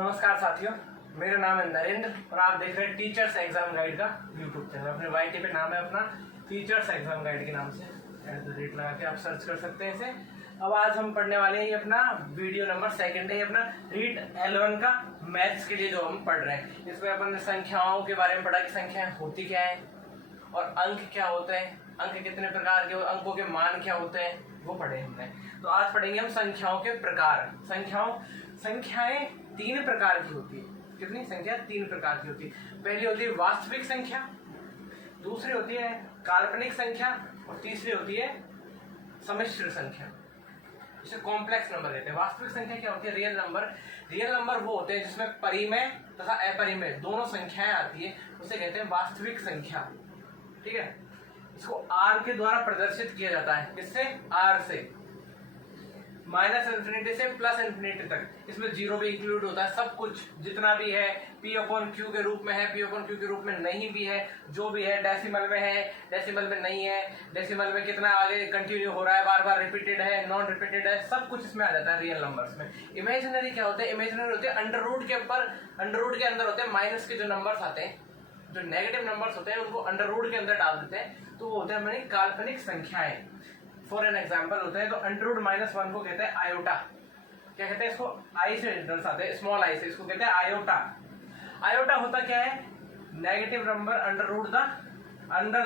नमस्कार साथियों, मेरा नाम है नरेंद्र और आप देख रहे हैं टीचर्स एग्जाम गाइड का यूट्यूब चैनल। अपने वाईटी पे नाम है अपना टीचर्स एग्जाम गाइड के नाम से @ लगा के आप सर्च कर सकते हैं इसे। अब आज हम पढ़ने वाले हैं अपना वीडियो नंबर 2 है अपना रीड L1 का मैथ्स के लिए जो हम पढ़ रहे हैं। इसमें अपन ने संख्याओं के बारे में पढ़ा कि संख्याएं होती क्या है और अंक क्या होते हैं, अंक कितने प्रकार के, अंकों के मान क्या होते हैं, वो पढ़े हमने। तो आज पढ़ेंगे हम संख्याओं के प्रकार। संख्याएं 3 प्रकार की होती है। कितनी संख्या? 3 प्रकार की होती है। पहली होती है वास्तविक संख्या, दूसरी होती है काल्पनिक संख्या और तीसरी होती है सम्मिश्र संख्या। इसे कॉम्प्लेक्स नंबर कहते हैं। वास्तविक संख्या क्या होती है? Real number. रियल नंबर वो होते हैं जिसमें परिमेय तथा अपरिमेय दोनों संख्याएं आती है, उसे कहते हैं वास्तविक संख्या। ठीक है, इसको R के द्वारा प्रदर्शित किया जाता है। किससे? R से। -∞ से +∞ तक। इसमें जीरो भी इंक्लूड होता है। सब कुछ जितना भी है P/Q के रूप में है, P/Q के रूप में नहीं भी है, जो भी है डेसिमल में है, डेसिमल में नहीं है, डेसिमल में कितना आगे कंटिन्यू हो रहा है, बार बार रिपीटेड है, नॉन रिपीटेड है, सब कुछ इसमें आ जाता है रियल नंबर्स में। इमेजिनरी क्या होते हैं? इमेजिनरी होते हैं अंडर रूट के ऊपर, अंडर रूट के अंदर होते हैं माइनस के जो नंबर्स आते हैं, जो नेगेटिव नंबर्स होते हैं उनको अंडर रूट के अंदर डाल देते हैं, तो वो होते हैं हमारी काल्पनिक संख्याएं। फॉर एन एग्जाम्पल होता है तो √-1 को कहते हैं आयोटा। क्या कहते हैं इसको? आई से दर्शाते हैं, स्मॉल आई से, इसको कहते हैं आयोटा। आयोटा होता क्या है? Negative number under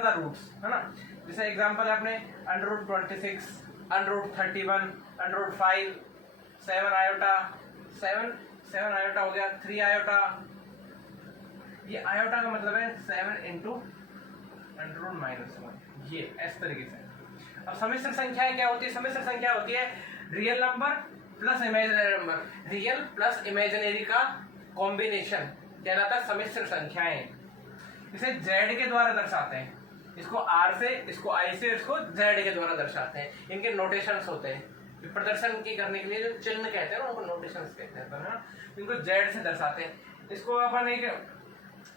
the roots, है ना। जैसे एग्जांपल है अपने √26, √31, √5, 7 आयोटा, 7 आयोटा हो गया, 3 आयोटा। ये आयोटा का मतलब है 7 × √-1, ये इस तरीके से। अब सम्मिश्र संख्याएं क्या होती है? सम्मिश्र संख्या होती है real number plus imaginary number. Real plus imaginary का कॉम्बिनेशन कहलाता है सम्मिश्र संख्याएं। इसे Z के द्वारा दर्शाते हैं। इसको R से, इसको I से, इसको Z के द्वारा दर्शाते हैं। इनके नोटेशंस होते हैं। प्रदर्शन की करने के लिए जो चिन्ह कहते हैं ना, उनको नोटेशंस कहते हैं ना। इनको Z से दर्शाते हैं। इसको अपन एक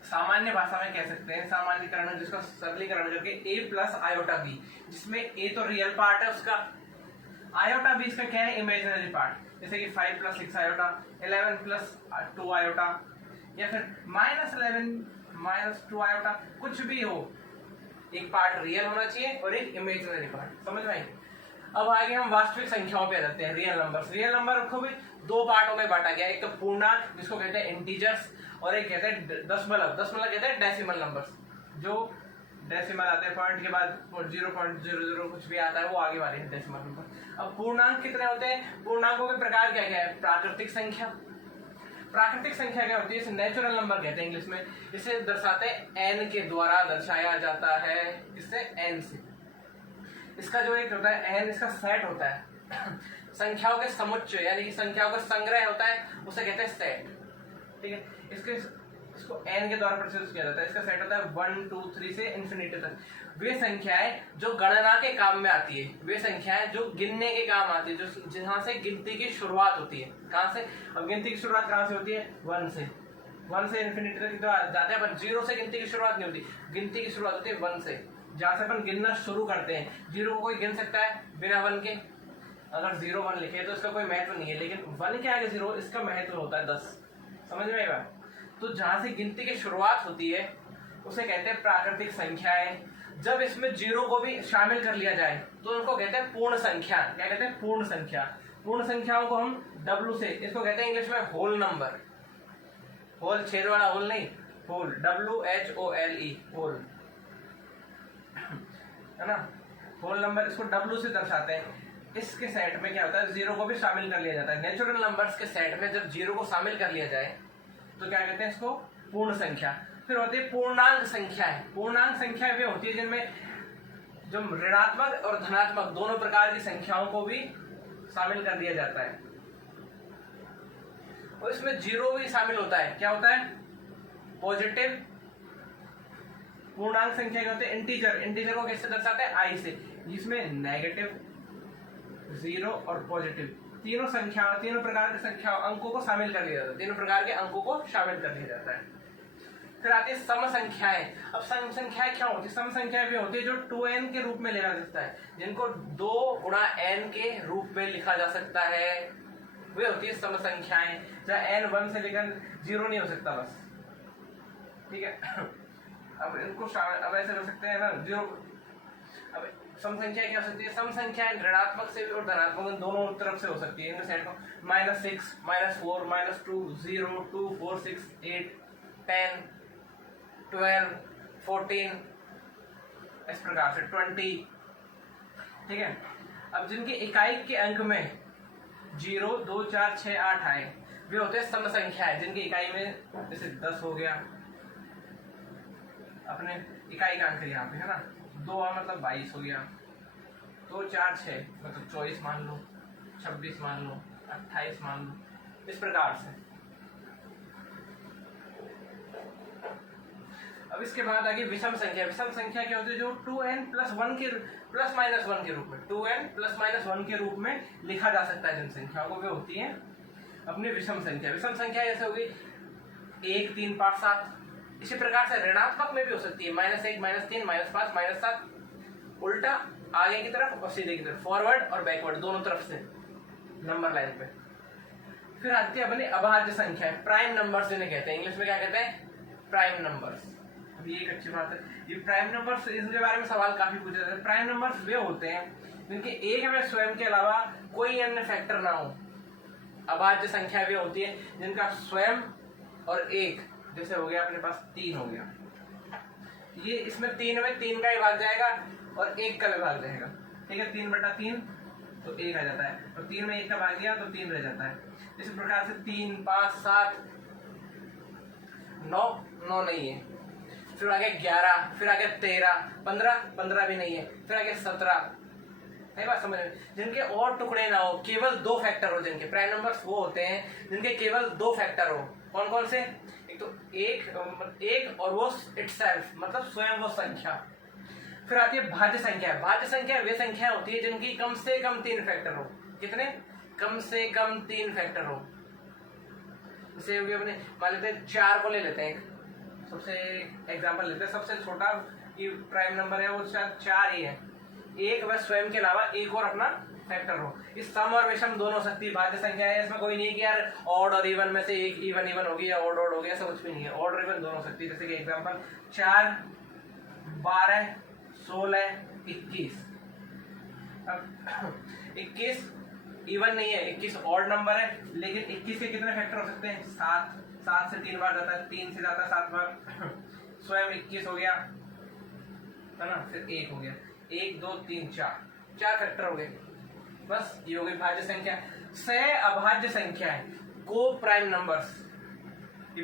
सामान्य भाषा में कह सकते हैं, सामान्यकरण, जिसका सरलीकरण करके A+I/B, जिसमें A तो रियल पार्ट है उसका, I/B इसका क्या है? Imaginary part. जैसे कि 5 + 6 आयोटा, 11 + 2 आयोटा, या फिर -11 - 2 आयोटा, कुछ भी हो, एक पार्ट रियल होना चाहिए और एक इमेजिनरी पार्ट। समझ में आई? अब आगे हम वास्तविक संख्याओं पे आ जाते हैं, रियल नंबर। रियल नंबर को भी 2 पार्टों में बांटा गया। एक तो पूर्णांक, जिसको कहते हैं इंटीजर्स, और एक कहते हैं दशमलव। दशमलव कहते हैं डेसिमल नंबर्स, जो डेसिमल आते हैं पॉइंट के बाद 0.00 कुछ भी आता है, वो आगे वाले हैं डेसिमल नंबर। अब पूर्णांक कितने होते हैं? पूर्णांकों के प्रकार क्या क्या है? प्राकृतिक संख्या। प्राकृतिक संख्या क्या होती है? इसे नेचुरल नंबर कहते हैं इंग्लिश में। इसे दर्शाते हैं n के द्वारा दर्शाया जाता है। इससे n से, इसका जो एक होता है n, इसका सेट होता है। संख्याओं के समुच्चय यानी कि संख्याओं का संग्रह होता है, उसे कहते हैं सेट। ठीक है, इसको n के द्वारा प्रदर्शित किया जाता है। इसका सेट होता है 1 2 3 से इन्फिनिटी तक। वे संख्याएं जो गणना के काम में आती है, वे संख्याएं जो गिनने के काम आती है, जो जहां से गिनती की शुरुआत होती है। कहां से? अब गिनती की शुरुआत कहां से होती है? 1 से। 1 से इन्फिनिटी तक तो जाते हैं, पर 0 से गिनती की शुरुआत नहीं होती। गिनती की शुरुआत होती है 1 से, जहां से अपन गिनना शुरू करते हैं। 0 को कोई गिन सकता है बिना 1 के? अगर 0 1 लिखे तो इसका कोई महत्व नहीं है, लेकिन 1 के आगे 0, इसका महत्व होता है 10। समझ में आएगा? तो जहां से गिनती की शुरुआत होती है उसे कहते हैं प्राकृतिक संख्याएं। जब इसमें 0 को भी शामिल कर लिया जाए तो उनको कहते हैं पूर्ण संख्या। क्या कहते हैं? पूर्ण संख्या। पूर्ण संख्याओं को हम W से, इसको कहते हैं इंग्लिश में होल नंबर। होल, छेद वाला होल नहीं, होल, WHOLE, होल, है ना। होल नंबर, इसको W से दर्शाते हैं। इसके सेट में क्या होता है? 0 को भी शामिल कर लिया जाता है। नेचुरल नंबर्स के सेट में जब 0 को शामिल कर लिया जाए तो क्या कहते हैं इसको? पूर्ण संख्या। फिर होती है पूर्णांक संख्याएं। पूर्णांक संख्याएं वे होती है जिनमें जो ऋणात्मक और धनात्मक दोनों प्रकार की संख्याओं को भी शामिल कर दिया जाता है, और इसमें 0 भी शामिल होता है। क्या होता है? पॉजिटिव। पूर्णांक संख्या क्या होते हैं? इंटीजर। इंटीजर को कैसे दर्शाते हैं? I से, जिसमें नेगेटिव, 0 और पॉजिटिव तीनों प्रकार की संख्या अंकों को शामिल कर लिया जाता है। तीनों प्रकार के अंकों को शामिल कर लिया जाता है। फिर आती है सम संख्याएं। अब सम संख्याएं क्या होती है? सम संख्याएं भी होती है जो 2n के रूप में लिखा जा सकता है, जिनको 2 × n के रूप में लिखा जा सकता है। वे होती है सम संख्याएं, जहाँ n 1 से लेकर 0 नहीं हो सकता बस, ठीक है। अब इनको अब ऐसे कर सकते हैं ना 0। अब सम संख्या क्या हो सकती है, सम संख्याएं ऋणात्मक से भी और धनात्मक दोनों तरफ से हो सकती है। इनमें सेट को -6, -4, -2, 0, 2, 4, 6, 8, 10, 12, 14, इस प्रकार से 20, ठीक है। अब जिनके इकाई के अंक में 0, 2, 4, 6, 8 आए, वे होते हैं सम संख्याएं, जिनकी इकाई में जैसे 10 हो गया, अपने इकाई का अंक यहाँ पे है ना, 2 मतलब 22 हो गया, 2, 4, 6 मतलब 24 मान लो, 26 मान लो, 28 मान लो, इस प्रकार से। अब इसके बाद आगे विषम संख्या। विषम संख्या क्या होती है, जो 2n + 1 के +-1 के रूप में, 2n +-1 के रूप में लिखा जा सकता है जिन संख्याओं को, वे होती है अपनी विषम संख्या। विषम संख्या जैसे होगी 1, 3, 5, 7। इसी प्रकार से ऋणात्मक में भी हो सकती है, -1, -3, -5, -7, उल्टा आगे की तरफ और सीधे की तरफ, फॉरवर्ड और बैकवर्ड दोनों तरफ से नंबर लाइन पे। फिर आती है अपनी अभाज्य संख्या, प्राइम नंबर्स जिन्हें कहते हैं, इंग्लिश में क्या कहते हैं, प्राइम नंबर्स। अब ये एक अच्छी बात है, ये प्राइम नंबर्स, इनके बारे में सवाल काफी पूछे जाते हैं। प्राइम नंबर्स वे होते हैं जिनके एक में स्वयं के अलावा कोई अन्य फैक्टर ना हो। अभाज्य संख्या वे होती है जिनका स्वयं और एक, जैसे हो गया अपने पास 3 हो गया, ये इसमें 3 में 3 का ही भाग जाएगा और 1 का भी भाग जाएगा, ठीक है। 3/3 तो 1 आ जाता है, और 3 में 1 का भाग गया तो 3 रह जाता है। इस प्रकार से 3, 5, 7, 9 नहीं है, फिर आगे 11, फिर आगे 13, 15 भी नहीं है, फिर आगे 17। है बात समझ में? जिनके और टुकड़े ना हो, केवल 2 फैक्टर हो, जिनके प्राइम नंबर्स वो होते हैं जिनके केवल 2 फैक्टर हो। कौन कौन से? एक तो एक और वो इटसेल्फ, मतलब स्वयं वो संख्या। फिर आती है भाज्य संख्या। भाज्य संख्या वे संख्या होती है जिनकी कम से कम 3 फैक्टर हो। कितने? कम से कम 3 फैक्टर हो। जैसे अपने मान लेते हैं 4 को ले लेते हैं, सबसे एग्जांपल लेते हैं, सबसे छोटा प्राइम नंबर है वो शायद 4 ही है। एक वह स्वयं के अलावा एक और अपना फैक्टर हो। इस सम और विषम दोनों सकती भाज्य संख्या है। इसमें कोई नहीं कि यार ऑड और इवन में से एक इवन होगी या ऑड हो गया, ऐसा कुछ भी नहीं है। ऑड और इवन दोनों सकती है। जैसे कि एग्जांपल 4, 12, 16, 21। अब 21 इवन नहीं है, 21 ऑड नंबर है, लेकिन 21 के कितने फैक्टर हो सकते हैं? 7। 7 से 3 बार जाता है, 3 से जाता है 7 बार। स्वयं 21 हो गया, है ना, फिर 1 हो गया, 1, 2, 3, 4 फैक्टर हो गए। बस ये हो गई भाज्य संख्या। सह अभाज्य संख्या है, को प्राइम नंबर्स।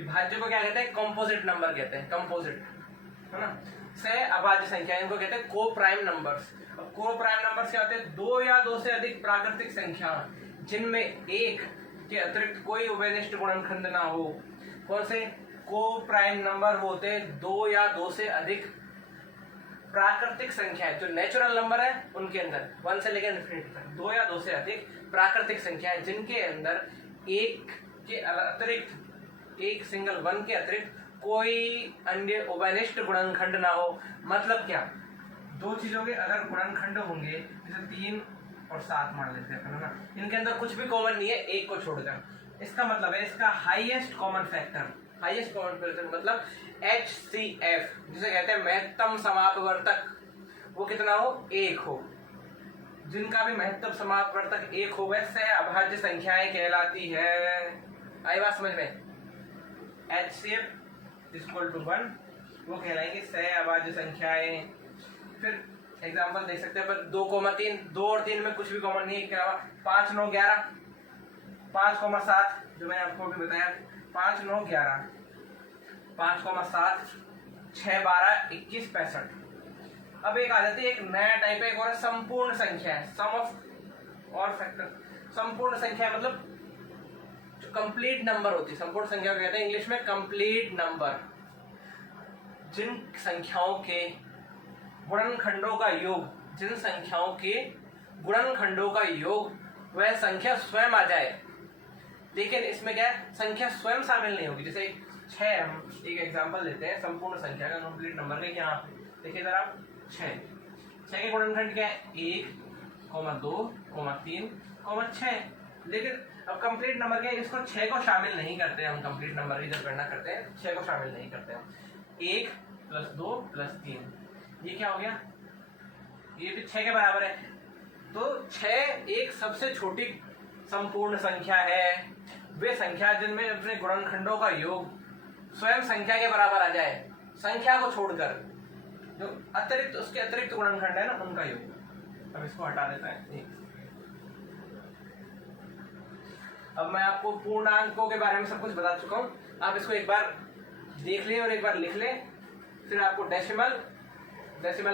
भाज्य को क्या कहते हैं? कंपोजिट नंबर कहते हैं, कंपोजिट, है ना। सह अभाज्य संख्या इनको कहते हैं को प्राइम नंबर्स। अब को प्राइम नंबर्स क्या होते हैं? 2 या 2 से अधिक प्राकृतिक संख्या जिनमें एक के अतिरिक्त कोई उभयनिष्ठ गुणनखंड ना हो। कौन से? को प्राइम नंबर होते हैं 2 या 2 से अधिक प्राकृतिक संख्या है, जो नेचुरल नंबर है उनके अंदर 1 से लेकर इन्फिनिटी तक 2 या 2 से अधिक प्राकृतिक संख्या है जिनके अंदर एक के अतिरिक्त, एक सिंगल 1 के अतिरिक्त कोई अन्य उभयनिष्ठ गुणनखंड ना हो। मतलब क्या? 2 चीजों के अगर गुणनखंड होंगे, जैसे 3 और 7 मान लेते हैं, है ना, इनके अंदर कुछ भी कॉमन नहीं है एक को छोड़कर। इसका मतलब है इसका highest common factor, highest common factor मतलब HCF, जिसे कहते हैं महत्तम समापवर्तक, वो कितना हो? 1 हो। जिनका भी महत्तम समापवर्तक 1 हो, वह सह अभाज्य संख्याएं कहलाती है। आई बात समझ में? HCF = 1, वो कहलाएंगे सह अभाज्य संख्याएं। फिर एग्जांपल देख सकते हैं, पर 2,3, 2 और 3 में कुछ भी कॉमन नहीं है, क्या हुआ? 5, 9, 11, 5,7 जो मैंने आपको भी बताया, 5, 9, 11, 5,7, 6, 12, 21, 65। अब एक आ जाती है, एक नया टाइप है, एक और संपूर्ण संख्या है, सम ऑफ और फैक्टर। संपूर्ण संख्या मतलब जो कंप्लीट नंबर होती है, संपूर्ण संख्या को कहते हैं इंग्लिश में कंप्लीट नंबर। जिन संख्याओं के गुणनखंडों का योग, जिन संख्याओं के गुणनखंडों का योग वह संख्या स्वयं आ जाए, लेकिन इसमें क्या है? संख्या स्वयं शामिल नहीं होगी। जैसे 6, हम एक एग्जांपल लेते हैं संपूर्ण संख्या का, कंप्लीट नंबर का। यहाँ देखिए इधर आप 6 के गुणनखंड क्या है? 1, 2, 3, 6। लेकिन अब कंप्लीट नंबर के इसको 6 को शामिल नहीं करते हम, कंप्लीट नंबर की जब गणना करते हैं 6 को शामिल नहीं करते हम। 1 + 2 + 3 ये क्या हो गया, ये भी 6 के बराबर है। तो 6 एक सबसे छोटी संपूर्ण संख्या है, वे संख्या जिनमें अपने गुणनखंडों का योग स्वयं संख्या के बराबर आ जाए, संख्या को छोड़कर जो अतिरिक्त उसके अतिरिक्त गुणनखंड है ना उनका योग। अब इसको हटा देते हैं। अब मैं आपको पूर्णांकों के बारे में सब कुछ बता चुका हूँ, आप इसको एक बार देख लें और एक बार लिख लें। फिर आपको डेसिमल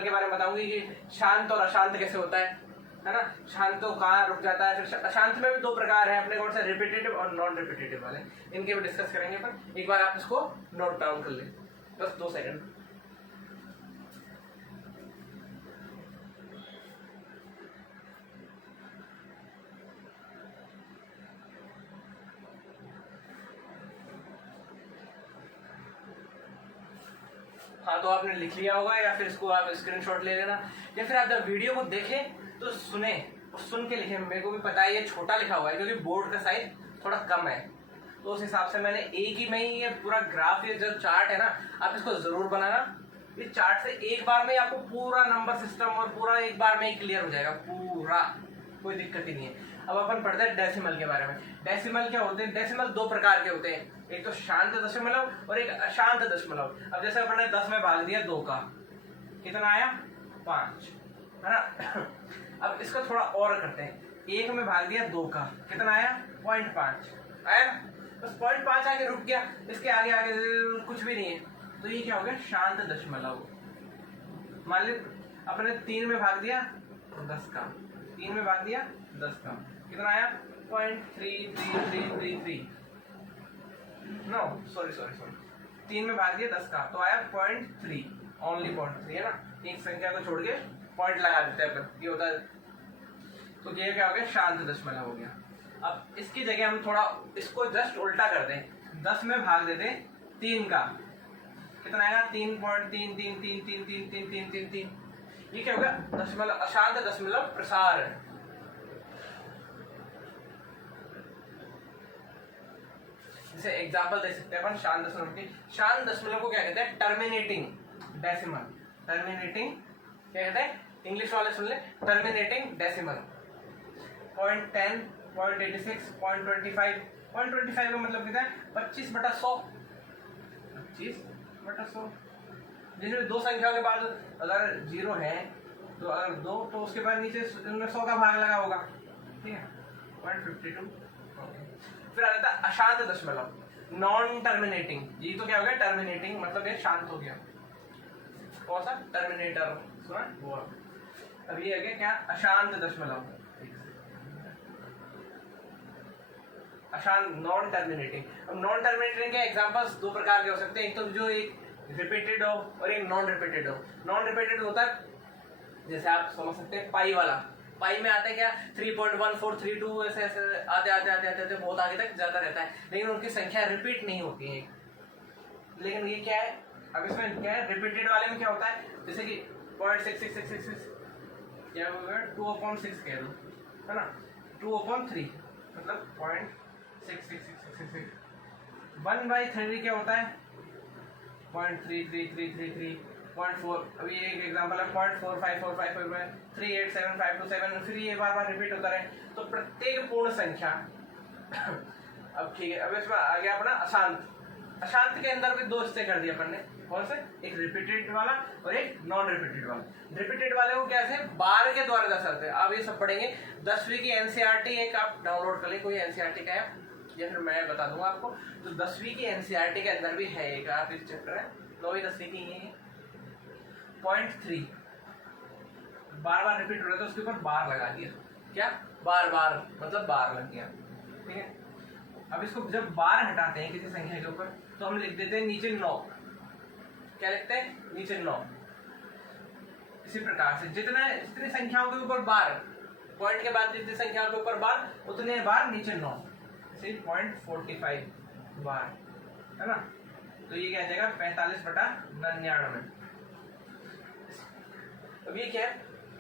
के बारे में बताऊंगी कि शांत और अशांत कैसे होता है ना। शांत तो कहाँ रुक जाता है, फिर अशांत में भी 2 प्रकार है अपने कौन सा, रिपीटेटिव और नॉन रिपीटेटिव वाले, इनके भी डिस्कस करेंगे। पर एक बार आप इसको नोट डाउन कर लें, बस 2 सेकंड। हाँ, तो आपने लिख लिया होगा या फिर इसको आप स्क्रीनशॉट ले लेना, या फिर आप जब वीडियो को देखें तो सुने और सुन के लिखे। मेरे को भी पता है ये छोटा लिखा हुआ है क्योंकि बोर्ड का साइज थोड़ा कम है, तो उस हिसाब से मैंने एक ही में ही ये पूरा ग्राफ, ये जो चार्ट है ना, आप इसको जरूर बनाना। इस चार्ट से एक बार में आपको पूरा नंबर सिस्टम और पूरा एक बार में ही क्लियर हो जाएगा, पूरा कोई दिक्कत ही नहीं है। अब अपन पढ़ते हैं डेसिमल के बारे में। डेसिमल क्या होते हैं, डेसिमल 2 प्रकार के होते हैं, एक तो शांत दशमलव और एक अशांत दशमलव। अब जैसे अपन ने 10 में भाग दिया 2 का, कितना आया 5, है ना। अब इसका थोड़ा और करते हैं, 1 में भाग दिया 2 का, कितना आया 0.5 आया ना, बस 0.5 आगे रुक गया, इसके आगे आगे कुछ भी नहीं है, तो ये क्या हो गया शांत दशमलव। मान ली अपने 3 में भाग दिया 10 का, 3 में भाग दिया 10 का, कितना आया 0.3333 नो सॉरी 3 में भाग दिया 10 का, तो आया 0.3, ओनली 0.3 है ना। एक संख्या को छोड़ के पॉइंट लगा देते हैं अपन, ये होता है। तो ये क्या हो गया शांत दशमलव हो गया। अब इसकी जगह हम थोड़ा इसको जस्ट उल्टा कर दें, 10 में भाग दे दें 3 का, कितना आएगा 3.333333333। ये क्या हो गया दशमलव, अशांत दशमलव प्रसार। जैसे एग्जांपल दे सकते हैं अपन शांत दशमलव की। शांत दशमलव को क्या कहते हैं, टर्मिनेटिंग डेसिमल। टर्मिनेटिंग क्या कहते हैं, इंग्लिश वाले सुन ले, टर्मिनेटिंग डेसिमल। 0.10, 0.86, 0.25। 0.25 का मतलब कितना है 25/100, 25/100। जिसमें 2 संख्याओं के बाद अगर 0 है तो अगर 2 तो उसके बाद नीचे 100 का भाग लगा होगा, ठीक है 0.52। फिर आ जाता है अशांत दशमलव, नॉन टर्मिनेटिंग। ये तो क्या हो गया टर्मिनेटिंग, मतलब ये शांत हो गया। कौन सा टर्मिनेटर सुना वो। अब ये है क्या अशांत दशमलव, अशांत नॉन टर्मिनेटिंग। अब नॉन टर्मिनेटिंग के एग्जांपल्स 2 प्रकार के हो सकते हैं, एक तो जो एक रिपीटेड हो और एक नॉन रिपीटेड हो। नॉन रिपीटेड होता है जैसे आप समझ सकते हैं पाई वाला, पाई में आते क्या 3.1432 ऐसे ऐसे आते बहुत आगे तक जाता रहता है, लेकिन उनकी संख्या रिपीट नहीं होती है। लेकिन ये क्या है, अब इसमें क्या है रिपीटेड वाले में क्या होता है, जैसे कि 0.6666 या 2/6 कह दो, है ना, 2/3 मतलब 0.6666। 1/3 क्या होता है 0.33333, 0.4। अभी एक एग्जांपल है 0.4545 38752 फिर ये बार बार रिपीट होता रहे, तो प्रत्येक पूर्ण संख्या। अब ठीक है, अब इसमें आ गया अपना अशांत। अशांत के अंदर भी 2 हिस्से कर दिए अपन ने, कौन से, एक रिपीटेड वाला और एक नॉन रिपीटेड वाला। रिपीटेड वाले को कैसे बार के द्वारा दर्शाते हैं, आप ये सब पढ़ेंगे 10वीं की एनसीईआरटी एक आप डाउनलोड कर ले, कोई एनसीईआरटी का ऐप, या फिर मैं बता दूंगा आपको। तो 10वीं की एनसीईआरटी के अंदर भी है एक, आप इस चैप्टर है 9वीं 10वीं की ये 0.3 बार बार रिपीट हो रहा है तो उसके ऊपर बार लगा दिया, क्या बार बार मतलब बार लग गया, ठीक है। अब इसको जब बार हटाते हैं किसी संख्या के ऊपर तो हम लिख देते हैं नीचे 9, क्या लिखते हैं नीचे 9। इसी प्रकार से जितनी संख्याओं के ऊपर बार, पॉइंट के बाद जितनी संख्याओं के ऊपर बार उतने बार नीचे 9, 0.45 बार, है ना। तो ये क्या आ जाएगा 45/99। अब ये क्या है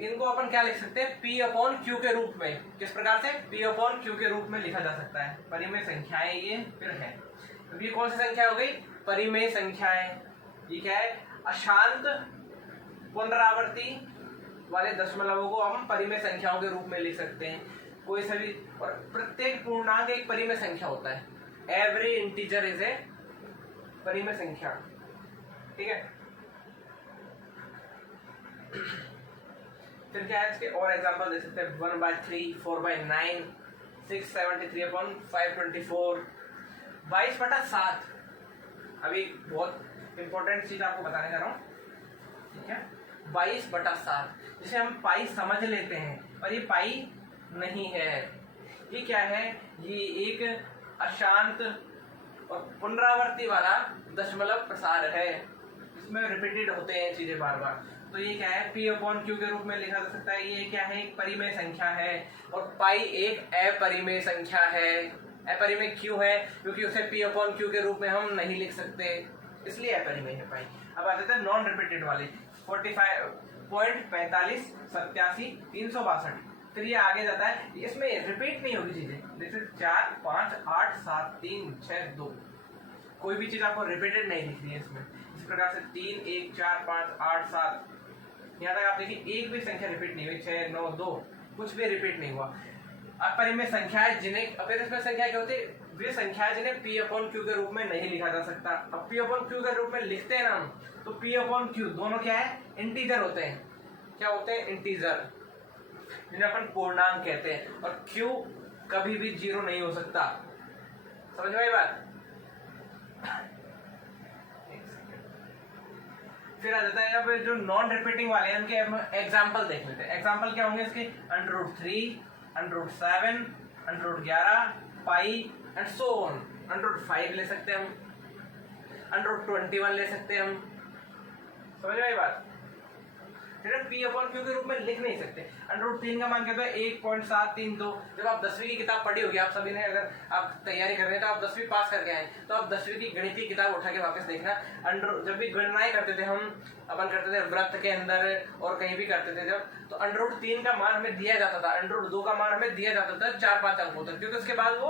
इनको अपन क्या लिख सकते हैं, P अपॉन Q के रूप में। किस प्रकार से, P अपॉन Q के रूप में लिखा जा सकता है। परिमेय संख्याएं ये फिर है, तो ये कौन सी संख्या हो गई, परिमेय संख्याएं। ये क्या है, अशांत पुनरावृत्ति वाले दशमलवों को हम परिमेय संख्याओं के रूप में लिख सकते हैं। कोई सभी, और प्रत्येक पूर्णांक एक परिमेय संख्या होता है। एवरी इंटीजर इज ए परिमेय संख्या, ठीक है। फिर क्या है, इसके और एग्जांपल दे सकते हैं, 1/3, 4/9, 673/524, 22/7। अभी बहुत इंपॉर्टेंट चीज आपको बताने जा रहा हूँ, ठीक है। 22/7 जिसे हम पाई समझ लेते हैं, पर ये पाई नहीं है। ये क्या है, ये एक अशांत और पुनरावृत्ति वाला दशमलव प्रसार है, इसमें रिपीटेड होते हैं चीजें बार बार। तो ये क्या है, P अपॉन Q के रूप में लिखा जा सकता है। ये क्या है, एक परिमेय संख्या है, और पाई एक अपरिमेय संख्या है। अपरिमेय क्यों है, क्योंकि उसे P अपॉन Q के रूप में हम नहीं लिख सकते, इसलिए अपरिमेय है पाई। अब आ जाते हैं नॉन रिपीटेड वाले, 45.45, 87, 362। फिर ये आगे जाता है, इसमें रिपीट नहीं होगी चीजें, जैसे 4, 5, 8, 7, 3, 6, 2। कोई भी चीज आपको रिपीटेड नहीं दिख रही है इसमें। इस प्रकार से 3, 1, 4, 5, 8, 7, यहाँ तक आप देखिए एक भी संख्या रिपीट नहीं हुई। 6, 9, 2 कुछ भी रिपीट नहीं हुआ। अपरिमेय संख्याएं जिन्हें, अपरिमेय संख्या क्या होती है, वे संख्याएं जिन्हें P अपॉन Q के रूप में नहीं लिखा जा सकता। अब P अपॉन Q के रूप में लिखते हैं ना हम, तो P अपॉन Q दोनों क्या है, इंटीजर होते हैं। क्या होते हैं, इंटीजर, जिन्हें अपन पूर्णांक कहते हैं। और Q कभी भी 0 नहीं हो सकता। समझ में आई बात। फिर आ जाता है, अब जो नॉन रिपीटिंग वाले हैं उनके एग्जाम्पल देख लेते हैं। एग्जाम्पल क्या होंगे इसके, √3, √7, √11, पाई एंड सो ऑन। √5 ले सकते हैं हम, √21 ले सकते हैं हम। समझ में आई बात। फिर P अपॉन Q के रूप में लिख नहीं सकते। √3 का मान कहता है 1.732। जब आप 10वीं की किताब पढ़ी होगी आप सभी ने, अगर आप तैयारी कर रहे हैं तो आप 10वीं पास करके आए, तो आप 10वीं की गणित की किताब उठा के वापस देखना। जब भी गणनाएं करते थे हम, अपन करते थे वृत्त के अंदर और कहीं भी करते थे जब, तो √3 का मान हमें दिया जाता था, √2 का मान हमें दिया जाता था 4-5 अंकों तक, क्योंकि उसके बाद वो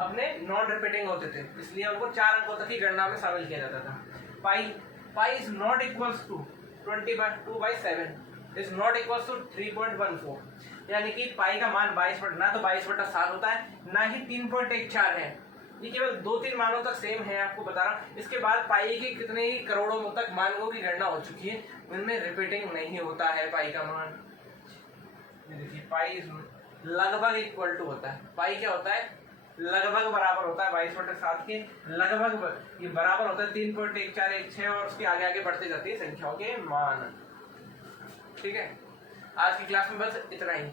अपने नॉन रिपीटिंग होते थे, इसलिए उनको 4 अंकों तक की गणना में शामिल किया जाता था। Pi is not equals to 20/2/7 is not equals to 3.14, यानी कि पाई का मान 22 ना तो 22/7 होता है, ना ही 3.14 है। ये केवल 2-3 मानों तक सेम है, आपको बता रहा हूँ। इसके बाद पाई के कितने ही करोड़ों तक मानों की गणना हो चुकी है, उनमें रिपीटिंग नहीं होता है पाई का मान। देखिए पाई लगभग इक्वल टू होता है। पाई क्या होता है, लगभग बराबर होता है 22/7 के, लगभग ये बराबर होता है 3.1416, और उसके आगे आगे बढ़ती जाती है संख्याओं के मान। ठीक है, आज की क्लास में बस इतना ही।